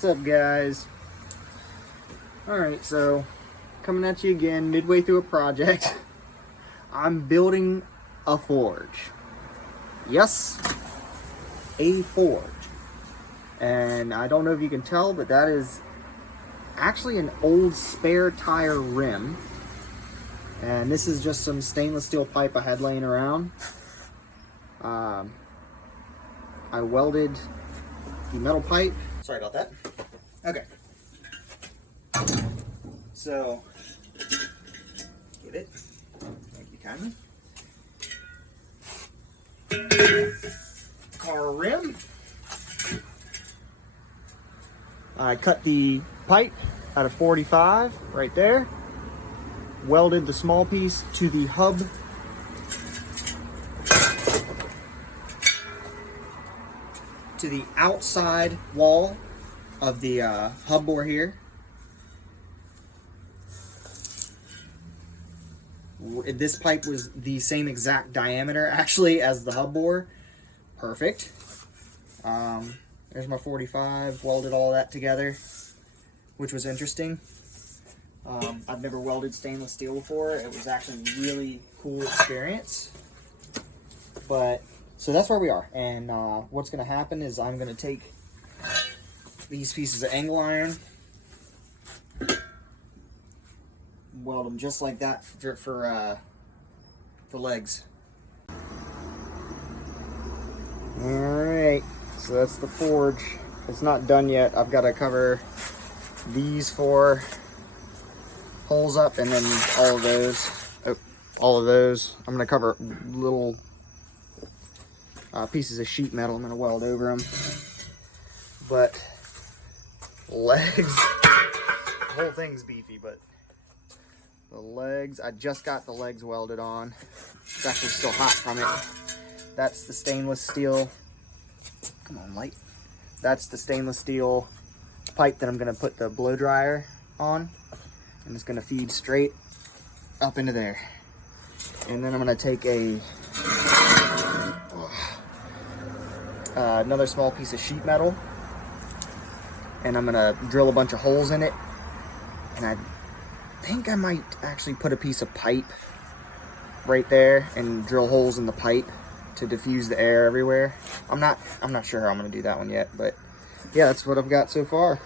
What's up, guys? Alright, so coming at you again midway through a project. I'm building a forge. Yes, a forge. And I don't know if you can tell, but that is actually an old spare tire rim. And this is just some stainless steel pipe I had laying around. I welded the metal pipe. Sorry about that. Okay. So, get it. Thank you kindly. Car rim. I cut the pipe out of 45 right there. Welded the small piece to the hub. To the outside wall of the hub bore here. This pipe was the same exact diameter actually as the hub bore. Perfect. There's my 45, welded all that together, which was interesting. I've never welded stainless steel before. It was actually a really cool experience. But so that's where we are, and what's going to happen is I'm going to take these pieces of angle iron, weld them just like that for legs. Alright, so that's the forge. It's not done yet. I've got to cover these 4 holes up, and then all of those. I'm going to cover little pieces of sheet metal. I'm going to weld over them. But legs, the whole thing's beefy, but the legs, I just got the legs welded on. It's actually still hot from it. That's the stainless steel. Come on, light. That's the stainless steel pipe that I'm going to put the blow dryer on. And it's going to feed straight up into there. And then I'm going to take another small piece of sheet metal, and I'm gonna drill a bunch of holes in it, and I think I might actually put a piece of pipe right there and drill holes in the pipe to diffuse the air everywhere. I'm not sure how I'm gonna do that one yet, but yeah, that's what I've got so far.